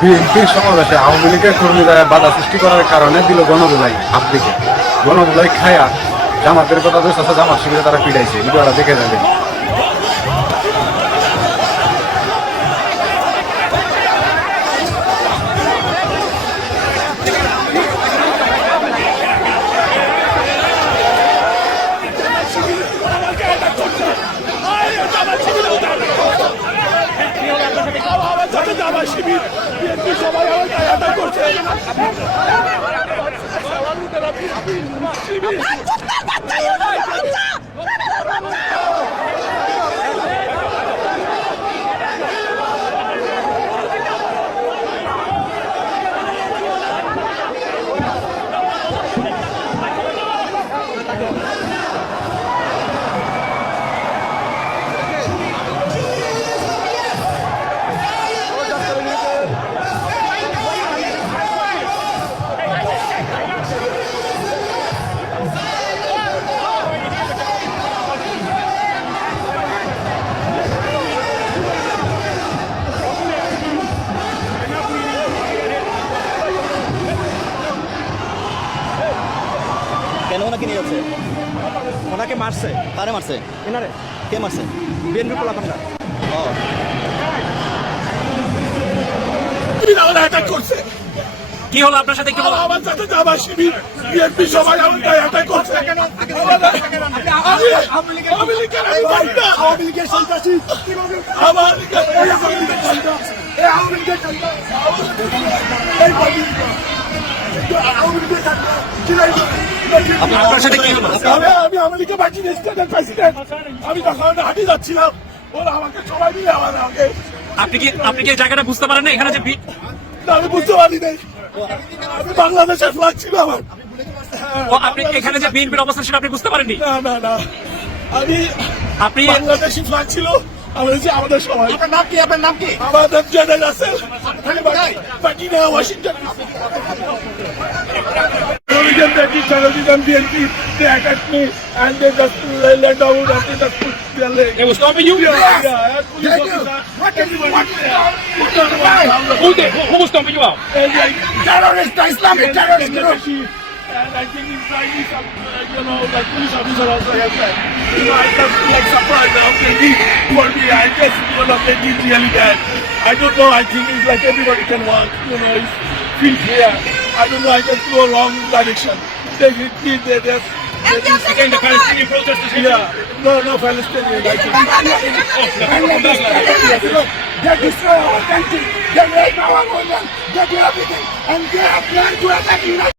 BNP সমাবেশে আওয়ামী লীগের কর্মীরা বাধা সৃষ্টি করার কারণে দিল গণধুলাই হাত দিকে। গণধুলাই খায়া জামাতের কথা দোষ আছে, জামাত শিবিরে তারা পিটাইছে। ভিডিওটা দেখে যাবেন। বিএনপি সবাই আমার করছে। কেন ওনাকে নিয়ে যাচ্ছে ওনাকে মারছে কারে মারছে এনারে কে মারছে বিএনপি পোলাপানরা ও অ্যাটাক করছে কি হলো আপনার সাথে একটু বলুন। আমার সাথে জামা শিবির বিএনপি সবাই আমার গায়ে আটা করছে আমার আপনার সাথে কি হলো? আমি আমি আমেরিকা পার্টির স্টেটের প্রেসিডেন্ট আমি তখন হাঁটি যাচ্ছিলাম। ওরা আমাকে সবাই মিলে আমার আমাকে আপনি কি আপনি কি এই জায়গাটা বুঝতে পারেন না? এখানে যে বি- না, আমি বুঝতে পারি নাই। আমি বাংলাদেশের ছিল আমার। ও আপনি এখানে যে বিএনপির অবস্থান সেটা আপনি বুঝতে পারেননি? না না না। আমি আপনি বাংলাদেশি ফ্লাগ ছিল। আমাদের সবাই। আপনার নাম কি? আপনার নাম কি? আমাদের জেনারেল আছে। Washington Terrorism, that is terrorism, BNP, they attacked me and they just let down and they just put their leg. They were stopping you? Yeah, yeah, and police officer, everybody there. Who, they, who, who was stomping you out? And like, terrorist, Islamic terrorist group. And I think it's like, uh, you know, like police officer also has that. You know, I just like surprised how they did for me. I just, you know, they did really bad. I don't know, I think it's like everybody can walk, you know, it's feel here. I don't know, I just go wrong direction. They hit me, they just, Again, the Palestinian protesters yeah, no, no Palestinian. I think. Oh, they destroy our country. They rape our women. They do everything. And they are planned to attack United